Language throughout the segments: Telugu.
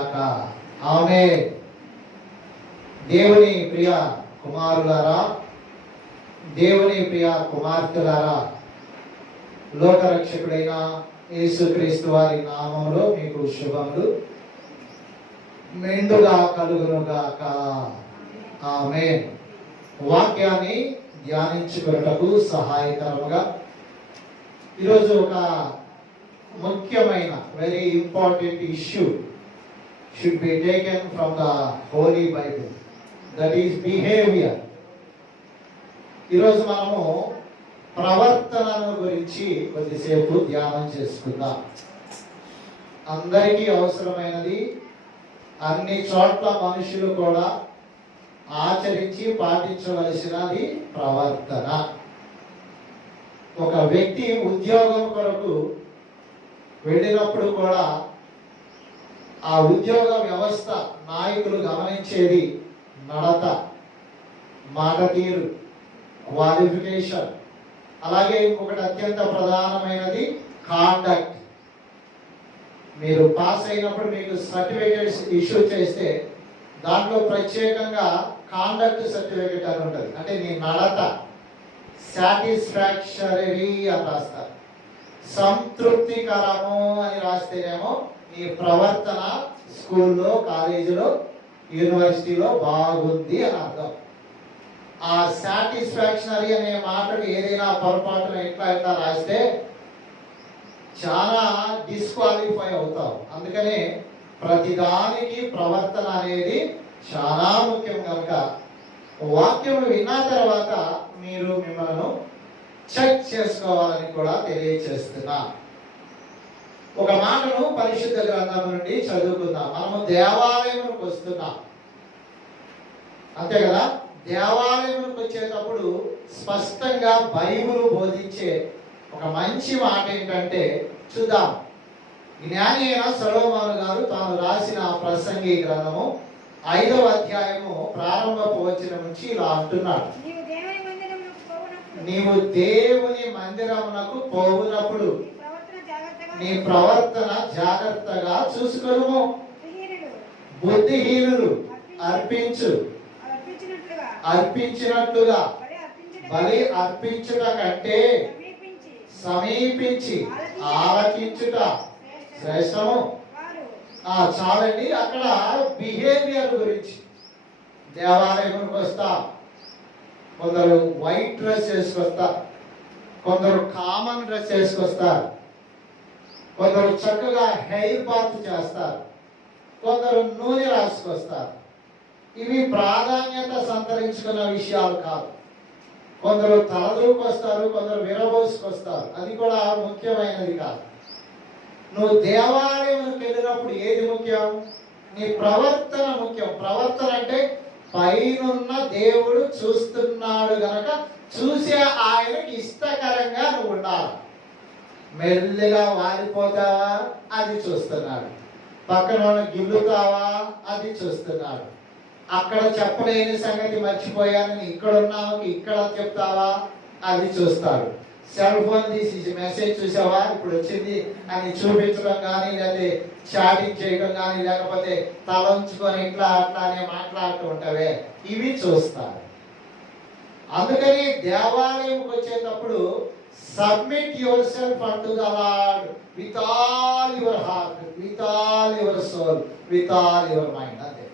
గాక. ఆమేన్. దేవుని ప్రియ కుమారులారా, దేవుని ప్రియ కుమార్తెలారా, లోకరక్షకుడైన యేసుక్రీస్తు వారి నామములో మీకు శుభములు మెండుగా కలుగును గాక. ఆమేన్. వాక్యాన్ని ధ్యానించుకొనుటకు సహాయకరముగా ఈరోజు ఒక ముఖ్యమైన very important issue should be taken from the Holi Bible, that is behaviour. ఈరోజు మనము ప్రవర్తనను గురించి కొద్దిసేపు ధ్యానం చేసుకుందాం. అందరికీ అవసరమైనది, అన్ని చోట్ల మనుషులు కూడా ఆచరించి పాటించవలసినది ప్రవర్తన. ఒక వ్యక్తి ఉద్యోగం కొరకు వెళ్ళినప్పుడు కూడా ఆ ఉద్యోగ వ్యవస్థ నాయకులు గమనించేది నడత, మాట తీరు, క్వాలిఫికేషన్. అలాగే ఇంకొకటి అత్యంత ప్రధానమైనది కాండక్ట్. మీరు పాస్ అయినప్పుడు మీకు సర్టిఫికేట్స్ ఇష్యూ చేస్తే దాంట్లో ప్రత్యేకంగా కాండక్ట్ సర్టిఫికేట్ అని ఉంటుంది. అంటే నీ నడత సాటిస్ఫాక్టరీ అని రాస్తారు. సంతృప్తికరము అని రాస్తేనేమో నీ ప్రవర్తన స్కూల్లో, కాలేజీలో, యూనివర్సిటీలో బాగుంది అని అర్థం. ఆ సాటిస్ఫాక్షనరీ అనే మాటకు ఏదైనా పొరపాటున ఎట్లా రాస్తే చాలా డిస్క్వాలిఫై అవుతావు. అందుకనే ప్రతిదానికి ప్రవర్తన అనేది చాలా ముఖ్యం. కనుక వాక్యం విన్న తర్వాత మీరు మిమ్మల్ని చెక్ చేసుకోవాలని కూడా తెలియచేస్తున్నా. ఒక మాటను పరిశుద్ధ గ్రంథం నుండి చదువుకుందాం. మనము దేవాలయంలోకి వస్తున్నాం, అంతే కదా. దేవాలయంలోకి వచ్చేటప్పుడు స్పష్టంగా బైబిల్ బోధించే ఒక మంచి మాట ఏంటంటే చూద్దాం. జ్ఞాని అయిన సొలొమోను గారు తాను రాసిన ప్రసంగి గ్రంథము 5వ అధ్యాయము ప్రారంభపు వచనం నుంచి ఇలా అంటున్నాడు. నీవు దేవుని మందిరమునకు పోవునప్పుడు నీ ప్రవర్తన జాగ్రత్తగా చూసుకొనుము. బుద్ధిహీనులు అర్పించినట్లుగా బలి అర్పించుట కంటే సమీపించి ఆలకించుట శ్రేష్టము. చాలండి. అక్కడ బిహేవియర్ గురించి. దేవాలయంకి వస్తా, కొందరు వైట్ డ్రెస్ వేసుకొస్తారు, కొందరు కామన్ డ్రెస్ వేసుకొస్తారు, కొందరు చక్కగా హెయిర్ బాత్ చేస్తారు, కొందరు నూనె రాసుకొస్తారు. ఇవి ప్రాధాన్యత సంతరించుకున్న విషయాలు కాదు. కొందరు తలదూకొస్తారు, కొందరు విరబోసుకొస్తారు, అది కూడా ముఖ్యమైనది కాదు. నువ్వు దేవాలయంకి వెళ్ళినప్పుడు ఏది ముఖ్యం? నీ ప్రవర్తన ముఖ్యం. ప్రవర్తన అంటే పైనున్న దేవుడు చూస్తున్నాడు గనక చూసే ఆయనకి ఇష్టకరంగా నువ్వు ఉండాలి. మెల్లిగా వాలిపోతావా, అది చూస్తున్నాడు. పక్కన గిల్లుతావా, అది చూస్తున్నాడు. అక్కడ చెప్పలేని సంగతి మర్చిపోయానని ఇక్కడ ఉన్నావు, ఇక్కడ చెప్తావా, అది చూస్తాడు. సెల్ ఫోన్ తీసి మెసేజ్ చూసావా ఇప్పుడు వచ్చింది అని చూపించడం కానీ, లేకపోతే చాటింగ్ చేయడం కానీ, లేకపోతే తల ఉంచుకొని ఇట్లా అట్లా అని మాట్లాడుతూ ఉంటావే, ఇవి చూస్తారు. అందుకని దేవాలయంకి వచ్చేటప్పుడు submit yourself unto the lord with all your heart, with all your soul, with all your mind. అంతే.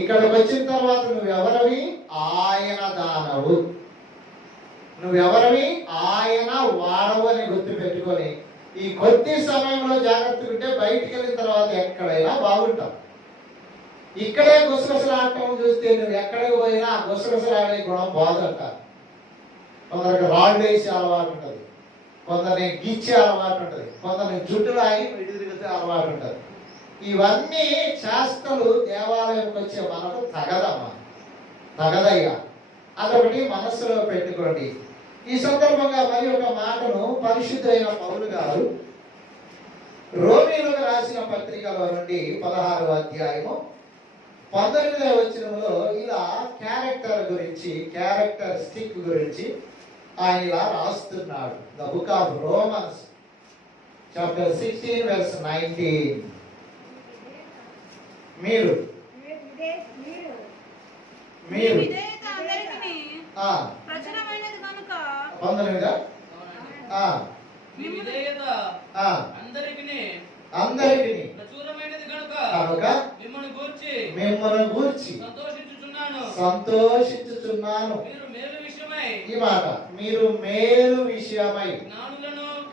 ఇక్కడికి వచ్చిన తర్వాత నువ్వెవరవి? ఆయన దానవు. నువ్వెవరవి? ఆయన వాడవు అని గుర్తు పెట్టుకొని ఈ కొద్ది సమయంలో జాగ్రత్తగా ఉంటే బయటికి వెళ్ళిన తర్వాత ఎక్కడైనా బాగుంటావు. ఇక్కడే గుసగుసలాడటం చూస్తే నువ్వు ఎక్కడికి పోయినా గుసగుసలాడే గుణం బాగుంటారు. కొందరికి రాళ్ళు వేసే అలవాటు ఉంటుంది, కొందరిని గీచే అలవాటు ఉంటుంది, కొందరిని జుట్టు లాగి విడి తిరిగితే అలవాటు ఉంటుంది. ఇవన్నీ చేష్టలు దేవాలయంకి వచ్చే మనకు తగదమ్మా, తగదయ్యా. అదొకటి మనస్సులో పెట్టుకోండి. ఈ సందర్భంగా మరి ఒక మాటను పరిశుద్ధైన పౌలు గారు రోమీయులకు రాసిన పత్రికలో నుండి 16వ అధ్యాయము 19వ వచనంలో ఇలా క్యారెక్టర్ గురించి, క్యారెక్టరిస్టిక్ గురించి ఆయన ఇలా రాస్తున్నాడు. The book of Romans chapter 16 verse 19. మీరు మీరు విధేయత అందరికిని ప్రచురమైనది కనుక 19 మీ విధేయత అందరికిని ప్రచురమైనది కనుక మిమ్మల్ని గూర్చి సంతోషించుచున్నాను. ఈ మాట, మీరు మేలు విషయమై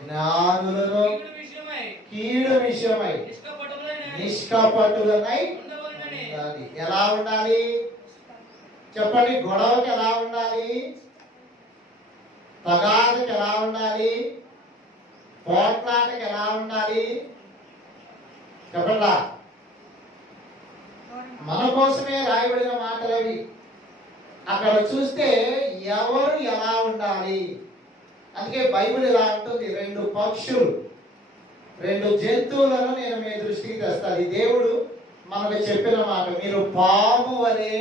జ్ఞానులను కీడు విషయమై నిష్కపటులనై ఉండాలి. ఎలా ఉండాలి చెప్పండి? గొడవకి ఎలా ఉండాలి? తగాదకి ఎలా ఉండాలి? పోట్లాటకి ఎలా ఉండాలి చెప్పండి? మన కోసమే రాయబడిన మాటలు అవి. అక్కడ చూస్తే ఎవరు ఎలా ఉండాలి. అందుకే బైబిల్ ఇలా ఉంటుంది, 2 పక్షులు 2 జంతువులను నేను మీ దృష్టికి తెస్తాను. దేవుడు మనకు చెప్పిన మాట, మీరు పాము వలె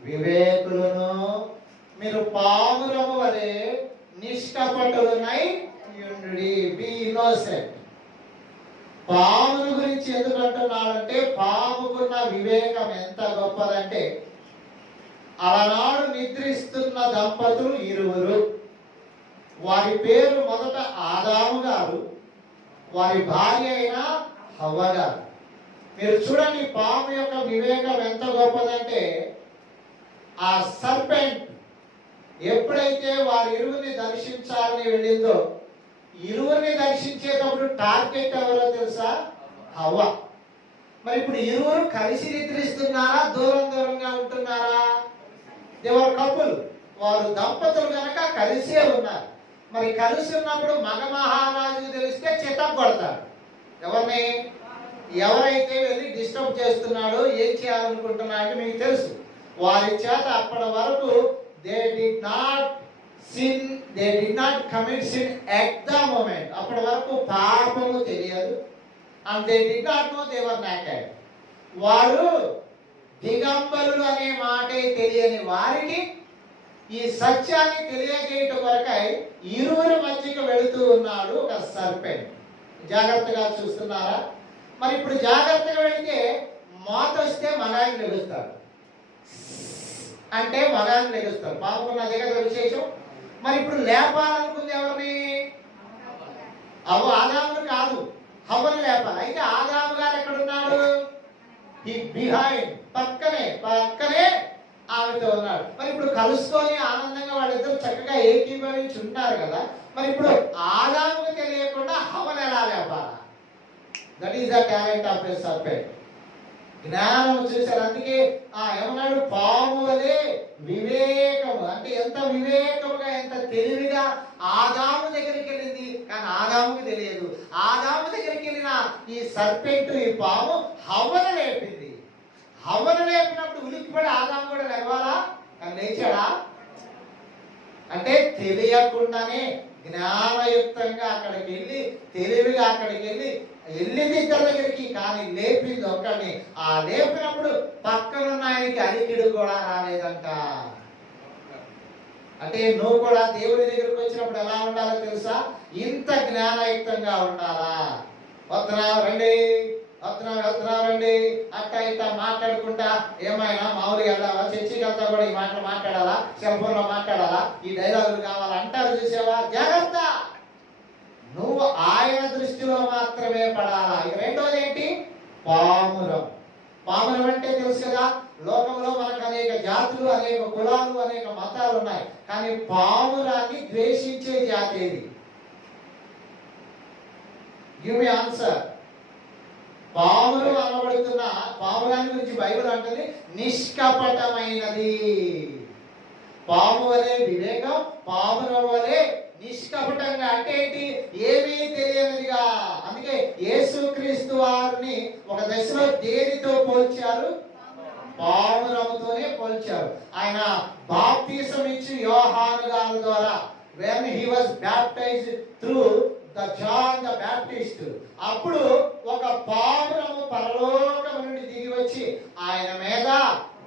వివేకులను, మీరు పామురము వలె నిష్కపటులనై ఉండుడి. B innocent. పాముల గురించి ఎందుకు అంటున్నాడంటే, పాముకున్న వివేకం ఎంత గొప్పదంటే, అలనాడు నిద్రిస్తున్న దంపతులు 2, వారి పేరు మొదట ఆదాము గారు, వారి భార్య అయిన హవ్వ గారు. మీరు చూడండి, పాము యొక్క వివేకం ఎంత గొప్పదంటే, ఆ సర్పెంట్ ఎప్పుడైతే వారి ఇరువురిని దర్శించాలని వెళ్ళిందో, ఇరువురిని దర్శించేటప్పుడు టార్గెట్ ఎవరో తెలుసా? హవ్వ. మరి ఇప్పుడు ఇరువురు కలిసి నిద్రిస్తున్నారా, దూరం దూరంగా ఉంటున్నారా? దేవర్ కపుల్, వారు దంపతులు కనుక కలిసే ఉన్నారు. మరి కలిసి ఉన్నప్పుడు మగ మహారాజుకు తెలిస్తే చిత్తం కొడతాడు. ఎవరిని? ఎవరైతే వెళ్ళి డిస్టర్బ్ చేస్తున్నాడో, ఏం చేయాలనుకుంటున్నాడో మీకు తెలుసు. వారి చేత అప్పటి వరకు they did not commit sin at the moment. అప్పటి వరకు పాపము తెలియదు. and they did not know they were naked. వారు దిగంబరులు అనే మాటే తెలియని వారికి ఈ సత్యాన్ని తెలియజేయటం కొరకై ఇరువురి మధ్యకి వెళుతూ ఉన్నాడు ఒక సర్పెంట్. జాగ్రత్తగా చూస్తున్నారా? మరి ఇప్పుడు జాగ్రత్తగా వెళితే మోత వస్తే మగాయిని లెగుస్తాడు, అంటే మగాన్ని లెగుస్తాడు. పాపకున్నదే కదా విశేషం. మరి ఇప్పుడు లేపాలనుకుంది ఎవరిని? ఆదామును కాదు, హవ్వను లేపాలి. అయితే ఆదాము గారు ఎక్కడున్నాడు? ఈ బిహైండ్, పక్కనే ఆమెతో ఉన్నాడు. మరి ఇప్పుడు కలుసుకొని ఆనందంగా వాళ్ళిద్దరు చక్కగా ఏకీభవించి ఉంటారు కదా. మరి ఇప్పుడు ఆదాముకు తెలియకుండా హవ్వను ఎలా లేపాలా? That is the talent of a serpent. జ్ఞానం చూశారు. అందుకే ఏమన్నాడు? పాము వలె వివేకము. అంటే ఎంత వివేకముగా, ఎంత తెలివిగా ఆదాము దగ్గరికి వెళ్ళింది. కానీ ఆదాముకి తెలియదు. ఆదాము దగ్గరికి వెళ్ళిన ఈ సర్పెంట్, ఈ పాము హవ్వను లేపింది. హవ్వను లేపినప్పుడు ఉలిక్కిపడి ఆదాము కూడా లేవాలా? కానీ లేచాడా? అంటే తెలియకుండానే జ్ఞానయుక్తంగా అక్కడికి వెళ్ళి, తెలివిగా అక్కడికి వెళ్ళింది ఇద్దరి దగ్గరికి. కానీ లేపింది ఒక్కడిని. ఆ లేపినప్పుడు పక్కనున్న ఆయనకి అలికిడు కూడా రాలేదంట. అంటే నువ్వు కూడా దేవుడి దగ్గరికి వచ్చినప్పుడు ఎలా ఉండాలో తెలుసా? ఇంత జ్ఞానయుక్తంగా ఉండాలా? వస్తున్నావు రండి అట్ట ఇట్ట మాట్లాడుకుంటా, ఏమైనా మామూలుగా వెళ్దావా, చర్చికి వెళ్తా కూడా ఈ మాటలు మాట్లాడాలా, సెల్ ఫోన్ లో మాట్లాడాలా, ఈ డైలాగులు కావాలా అంటారు. చూసావా? జాగ్రత్త, నువ్వు ఆయన దృష్టిలో మాత్రమే పడాలా. ఇక రెండోది ఏంటి? పామురం. పామురం అంటే తెలుసు కదా, లోకంలో మనకు అనేక జాతులు, అనేక కులాలు, అనేక మతాలు ఉన్నాయి. కానీ పామురాన్ని ద్వేషించే జాతి ఏది? Give me answer. పామురు అనబడుతున్న పామురాన్ని గురించి బైబిల్ అంటుంది నిష్కపటమైనది. పాము వలె వివేకం, పామురం వలె నిష్కపటంగా. అంటే ఏంటి? ఏమీ తెలియనిదిగా. అందుకే యేసుక్రీస్తు వారిని ఒక దశలో దేనితో పోల్చారు? పామురముతోనే పోల్చారు. ఆయన బాప్తిసం ఇచ్చి యోహాను గారి ద్వారా, when he was baptized through the John the Baptist, అప్పుడు ఒక పావురము పరలోకం నుండి దిగి వచ్చి ఆయన మీద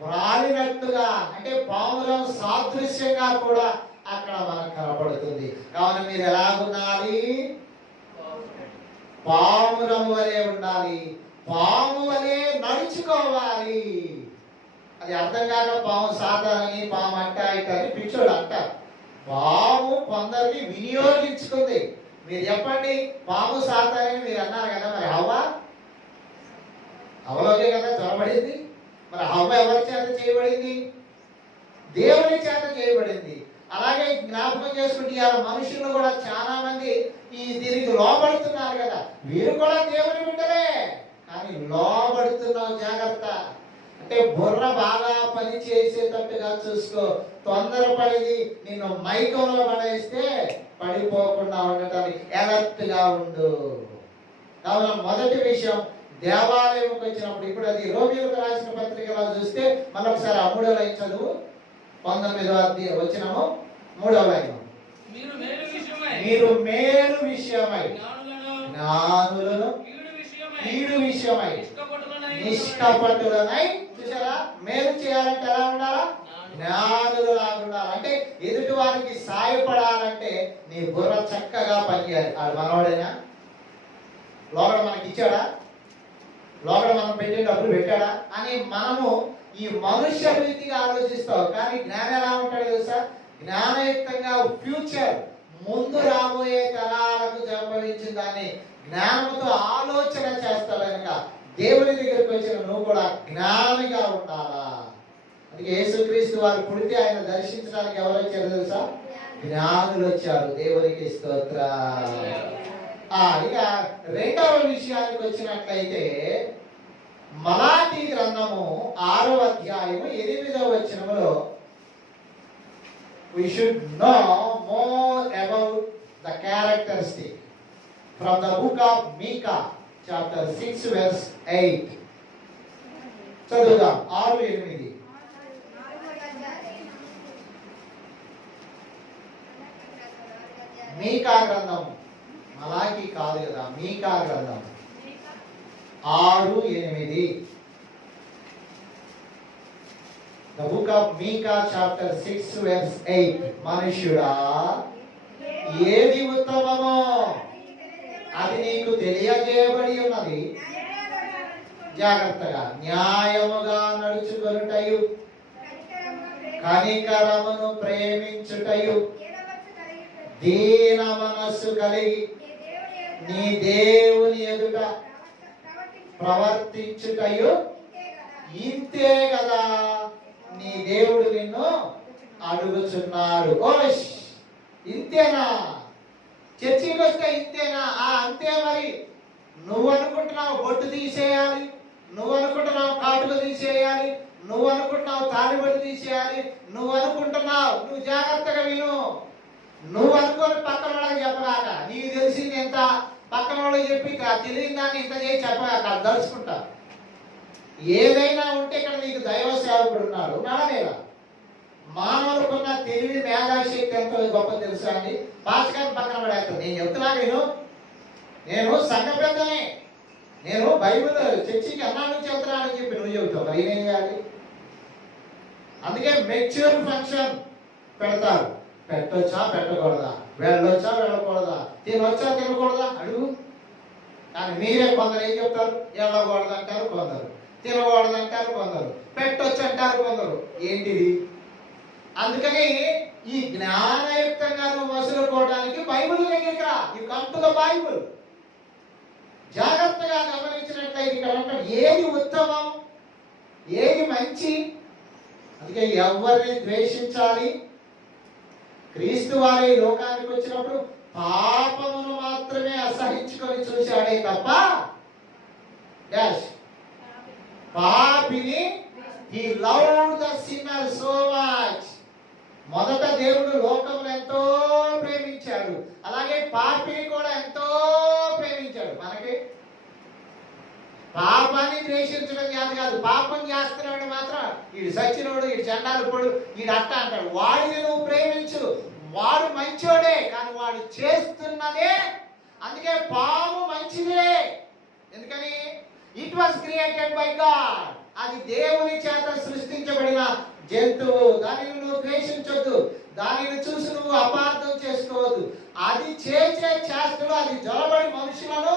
వ్రాలినట్టుగా, అంటే పావురం సాదృశ్యంగా కూడా అక్కడ మనకు కనపడుతుంది. కావున మీరు ఎలాగుండాలి? పావురము వలె ఉండాలి. పాము వలె నడుచుకో. తెలుసుకోవాలి. అది అర్థం కాక పాము సాతానని, పాము అంట ఇటని పిచ్చోడు అంటారు. పాము కొందరిని వినియోగించుకుంది. మీరు చెప్పండి, పాము సాతానని మీరు అన్నారు కదా, మరి హవ్వలోకే కదా చొరబడింది. మరి హవ్వ ఎవరి చేత చేయబడింది? దేవుని చేత చేయబడింది. అలాగే జ్ఞాపకం చేసుకుంటే ఇవాళ మనుషులు కూడా చాలా మంది దీనికి లోబడుతున్నారు కదా. వీరు కూడా దేవుని బిడ్డలే, కానీ లోబడుతున్నావు, జాగ్రత్త. అంటే బుర్ర బాగా పని చేసేటట్టుగా చూసుకో. తొందరపడి నిన్ను మైకంలో పడేస్తే పడిపోకుండా ఉండటానికి అలర్ట్ గా ఉండు. కావున మొదటి విషయం, దేవాలయంకి వచ్చినప్పుడు, ఇప్పుడు అది రోమిలకు రాసిన పత్రికలో చూస్తే మరొకసారి 3వ లైన్ చదువు. 19వ వచనము 3వ లైన్. మీరు మేలు విషయమై జ్ఞానులను కీడు విషయమై నిష్కపటులనై. చూసారా, మేలు చేయాలంటే ఎలా ఉండాలా? జ్ఞానులు లాగా ఉండాలి. అంటే ఎదుటి వారికి సాయపడాలంటే నీ బుర్ర చక్కగా పనిచేయాలి. అది మనవాడేనా? లోపల మనకి ఇచ్చాడా? లోపల మనం పెట్టే డబ్బులు పెట్టాడా అని మనము ఈ మనుష్య రీతిగా ఆలోచిస్తావు. కానీ జ్ఞానం ఎలా ఉంటాడు తెలుసా? జ్ఞానయుక్తంగా ఫ్యూచర్, ముందు రాబోయే తరాలకు సంభవించిన దాన్ని జ్ఞానంతో ఆలోచన చేస్తాడు. కనుక దేవుని దగ్గరికి వచ్చిన నువ్వు కూడా జ్ఞానిగా ఉండాలా. అందుకే యేసుక్రీస్తు వారు పుడితే ఆయన దర్శించడానికి ఎవరు వచ్చారు తెలుసా? జ్ఞానులు వచ్చారు. దేవునికి స్తోత్రం. ఇక రెండవ విషయానికి వచ్చినట్లయితే, మలాకీ గ్రంథము 6వ అధ్యాయము 8వ వచనములో, we should know more about the characteristic from the book of Micah chapter 6 verse 8. చదువుదాం. 6:8. మీకా గ్రంథం, మలాకీ కాదు కదా, మీకా గ్రంథం 6:8. The book of Micah chapter 6 verse 8. మనుష్యుడా, ఏది ఉత్తమమో అది నీకు తెలియజేయబడి ఉన్నది. జాగ్రత్తగా న్యాయముగా నడుచుకొనుటయు, కనికరమును ప్రేమించుటయు, దీన మనస్సు కలిగి నీ దేవుని ఎదుట ప్రవర్తించుటయు ఇంతే కదా నీ దేవుడు నిన్ను అడుగుచున్నాడు. ఓష్, ఇంతేనా? చర్చికి వస్తే ఇంతేనా? అంతే. మరి నువ్వు అనుకుంటున్నావు బొట్టు తీసేయాలి, నువ్వు అనుకుంటున్నావు కాటుక తీసేయాలి, నువ్వు అనుకుంటున్నావు తాలిబొట్టు తీసేయాలి, నువ్వు అనుకుంటున్నావు. నువ్వు జాగ్రత్తగా విను. నువ్వు అనుకోని పక్కన వాళ్ళకి చెప్పగాక, నీకు తెలిసింది ఎంత పక్కన వాళ్ళకి చెప్పి తెలియని దాన్ని ఇంత చేసి చెప్పగాక దలుచుకుంటా. ఏదైనా ఉంటే ఇక్కడ నీకు దైవ సేవకుడు ఉన్నాడు, నడవేలా. మానవులకున్న తెలివి, మేధాశక్తి ఎంతో గొప్ప తెలుసా అండి? పాస్కాన్ని పక్కన పడేస్తాను. నేను చెప్తున్నా, నేను సంఘ పెద్దనే, నేను బైబిల్ చర్చికి అన్నా నుంచి వెళ్తున్నానని చెప్పి నువ్వు చెబుతావు. మరి ఏమేం చేయాలి? అందుకే మెచ్యూర్ ఫంక్షన్ పెడతారు. పెట్టొచ్చా పెట్టకూడదా, వెళ్ళొచ్చా వెళ్ళకూడదా, తినొచ్చా తినకూడదా అడుగు. కానీ మీరే కొందరు ఏం చెప్తారు? వెళ్ళకూడదు అంటారు కొందరు, తినకూడదు అంటారు కొందరు, పెట్టొచ్చు అంటారు కొందరు. ఏంటిది? అందుకని ఈ జ్ఞానయుక్తంగా నువ్వు మసులుకోవడానికి బైబిల్ దగ్గరికి రా. You come to the Bible. జాగ్రత్తగా గమనించినట్లయితే ఇక్కడ అంటాడు ఏది ఉత్తమం, ఏది మంచి. అందుకే ఎవరిని ద్వేషించాలి? క్రీస్తు వారి లోకానికి వచ్చినప్పుడు పాపమును మాత్రమే అసహించుకొని చూశాడే తప్ప పాపిని he loved the sinner so much. మొదట దేవుడు లోకమును ఎంతో ప్రేమించాడు, అలాగే పాపిని కూడా ఎంతో ప్రేమించాడు. మనకి పాపాన్ని ద్వేషించడం కాదు, పాపం చేస్తున్నాడు మాత్రం వీడు సచ్చినోడు, వీడు చండాలుడు, వీడు అట్ట అంటాడు. వాడిని నువ్వు ప్రేమించు, వాడు మంచోడే, కానీ వాడు చేస్తున్నదే. అందుకే పాము మంచిదే. ఎందుకని? It was created by God. అది దేవుని చేత సృష్టించబడిన జంతువు. దానిని నువ్వు ద్వేషించొద్దు, దానిని చూసి నువ్వు అపార్థం చేసుకోవద్దు. అది చేసే చేష్టలు, అది జొరబడి మనుషులను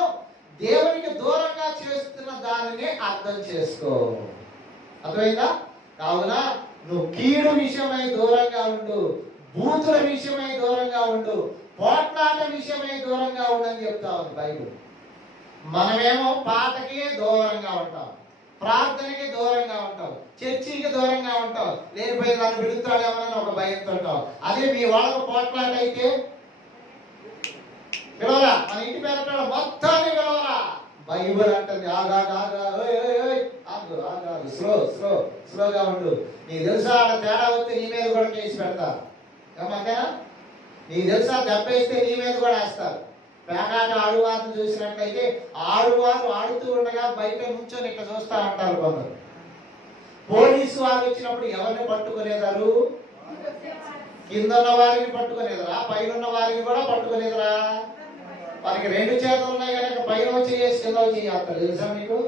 దేవునికి దూరంగా చేస్తున్న దానిని అర్థం చేసుకో. అర్థమైందా? కావున నువ్వు కీడు విషయమై దూరంగా ఉండు, బూతుల విషయమై దూరంగా ఉండు, పోట్లాట విషయమై దూరంగా ఉండని చెప్తా ఉంది బైబిల్. మనమేమో పాటకి దూరంగా ఉంటాం, ప్రార్థనకి దూరంగా ఉంటాం, చర్చికి దూరంగా ఉంటాం, లేనిపోయి నన్ను పిలుస్తాడేమోనని ఒక భయంతో ఉంటాం. అదే మీ వాళ్ళకు పోట్లాట అయితే పిలవరా, మన ఇంటి పేరు మొత్తాన్ని పిలవరా. బైబిల్ అంటుంది స్లోగా ఉండు. నీకు తెలుసా తేడా వస్తే నీ మీద కూడా కేసు పెడతారు. ఏమంతేనా? నీకు తెలుసా దెబ్బేస్తే నీ మీద కూడా వేస్తారు. పేకాట ఆడువారిని చూసినట్లయితే ఆడువారు ఆడుతూ ఉండగా బయట నుంచొని ఇట్లా చూస్తా ఉంటారు కొందరు. పోలీసు వారు వచ్చినప్పుడు ఎవరిని పట్టుకునేదారు? కింద ఉన్న వారిని పట్టుకునేదరా, పైన ఉన్న వారిని కూడా పట్టుకునేదరా. వారికి రెండు చేతులు ఉన్నాయి కనుక పైన వచ్చి చేసి కింద వచ్చి చేస్తారు. తెలుసా మీకు?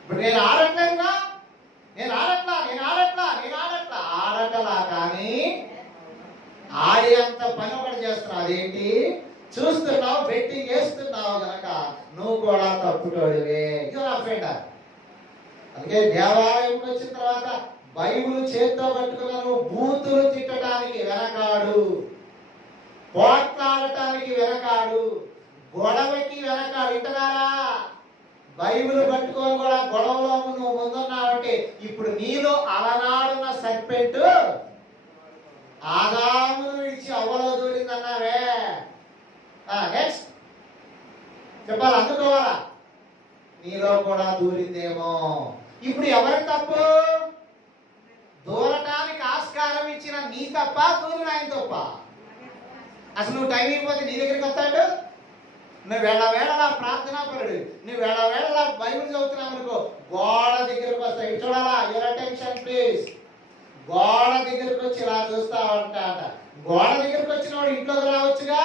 ఇప్పుడు నేను ఆడట్లేదుగా, నేను ఆడట్లా కానీ ఆడి అంత పని ఒకటి చేస్తున్నావు. అదేంటి? చూస్తున్నావు, బెట్టింగ్ వేస్తున్నావు గనక నువ్వు కూడా తప్పుకోడివే. అఫెండర్. అందుకే దేవాలయంకి వచ్చిన తర్వాత బైబిల్ చేత్తో పట్టుకున్న నువ్వు బూతులు తిట్టడానికి వెనకాడు, పోట్లాడటానికి వెనకాడు, గొడవకి వెనకాడు. ఇంటరారా? బైబిల్ పట్టుకొని కూడా గొడవలో నువ్వు ముందున్నావంటే ఇప్పుడు నీలో అలనాడున్న సర్పెంట్ ఆదామును విడిచి అవ్వలో దూరిందన్నావే. నెక్స్ట్ చెప్పాలి, అందుకోవాలా? నీలో కూడా దూరిందేమో. ఇప్పుడు ఎవరి తప్పు? దూరటానికి ఆస్కారం ఇచ్చిన నీ తప్ప, దూరిన ఆయన తప్ప? అసలు నువ్వు టైం అయిపోతే నీ దగ్గరికి వస్తాడు. నువ్వు వేళ ప్రార్థనా పరుడు, నువ్వు వేళ బైబిల్ చదువుతున్నావు అనుకో, గోడ దగ్గరకు వస్తాయి. చూడాలా? Your attention please. గోడ దగ్గరకు వచ్చి ఇలా చూస్తా ఉంటాట. గోడ దగ్గరకు వచ్చిన వాడు ఇంట్లోకి రావచ్చుగా.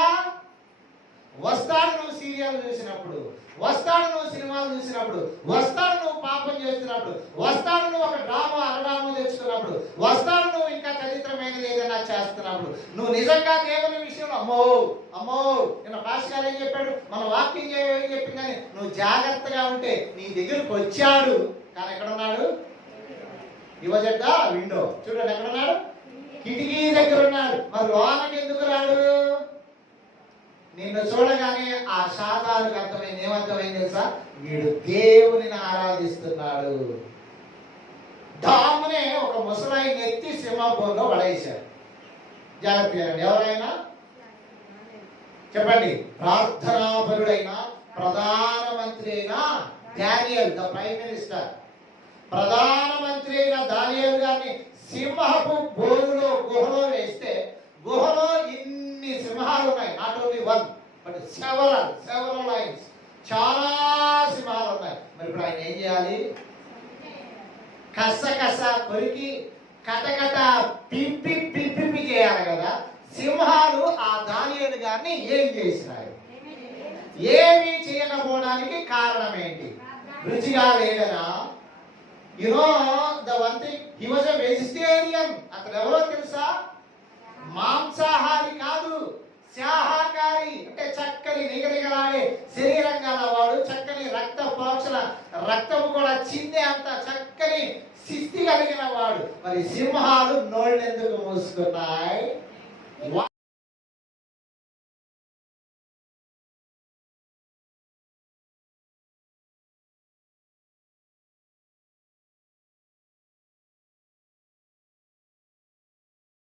వస్తాడు నువ్వు సీరియల్ చూసినప్పుడు, వస్తాడు నువ్వు సినిమాలు చూసినప్పుడు, వస్తాడు నువ్వు పాపం చేస్తున్నప్పుడు, వస్తాడు నువ్వు ఒక డ్రామా అరడామా తెచ్చుకున్నప్పుడు, వస్తాడు నువ్వు ఇంకా చరిత్రమైనది ఏదైనా చేస్తున్నప్పుడు. నువ్వు నిజంగా దేవుని విషయంలో అమ్మో నిన్న పాస్టర్ గారు ఏం చెప్పాడు, మన వాక్యం ఏం చెప్పిందని నువ్వు జాగ్రత్తగా ఉంటే నీ దగ్గరకు వచ్చాడు. కానీ ఎక్కడున్నాడు? యువజడ్డా విండో చూడండి, ఎక్కడున్నాడు? కిటికీ దగ్గర ఉన్నాడు. మరి లోనకి ఎందుకు రాడు? నిన్ను చూడగానే ఆ శాతాలకు అర్థమైంది. ఏమర్థమైంది తెలుసా? వీడు దేవుని ఆరాధిస్తున్నాడు. డామునే ఒక ముసలాయి ఎత్తి సింహంలో పడేశాడు. జాగ్రత్తగా ఎవరైనా చెప్పండి. ప్రార్థనాపరుడైన ప్రధానమంత్రి అయిన డానియల్, ద ప్రైమ్ మినిస్టర్, ప్రధానమంత్రి అయిన దానియేలు గారిని సింహపు గుహలో వేస్తే, గుహలో ఇన్ని సింహాలు ఉన్నాయి. Not only one but several lines, చాలా సింహాలు ఉన్నాయి. మరి ఇప్పుడు ఆయన ఏం చేయాలి? కస కొరికి కటకట పిప్పి చేయాలి కదా. సింహాలు ఆ దానియేలు గారిని ఏం చేసినాయి? ఏమీ చేయకపోవడానికి కారణం ఏంటి? రుచిగా లేదనా? the one thing, he was a vegetarian. అతను ఎవరో తెలుసా? మాంసాహారి కాదు, శాహాకారి. అంటే చక్కని నిగనిగలాడే శరీరం గలవాడు, చక్కని రక్తము కూడా చిందే అంత చక్కని శిస్తి కలిగిన వాడు. మరి సింహాలు నోళ్ళు ఎందుకు మూసుకున్నాయి?